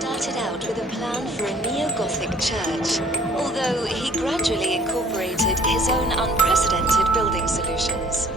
started out with a plan for a neo-Gothic church, although he gradually incorporated his own unprecedented building solutions.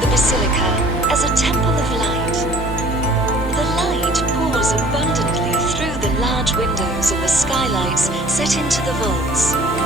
The Basilica as a temple of light. The light pours abundantly through the large windows and the skylights set into the vaults.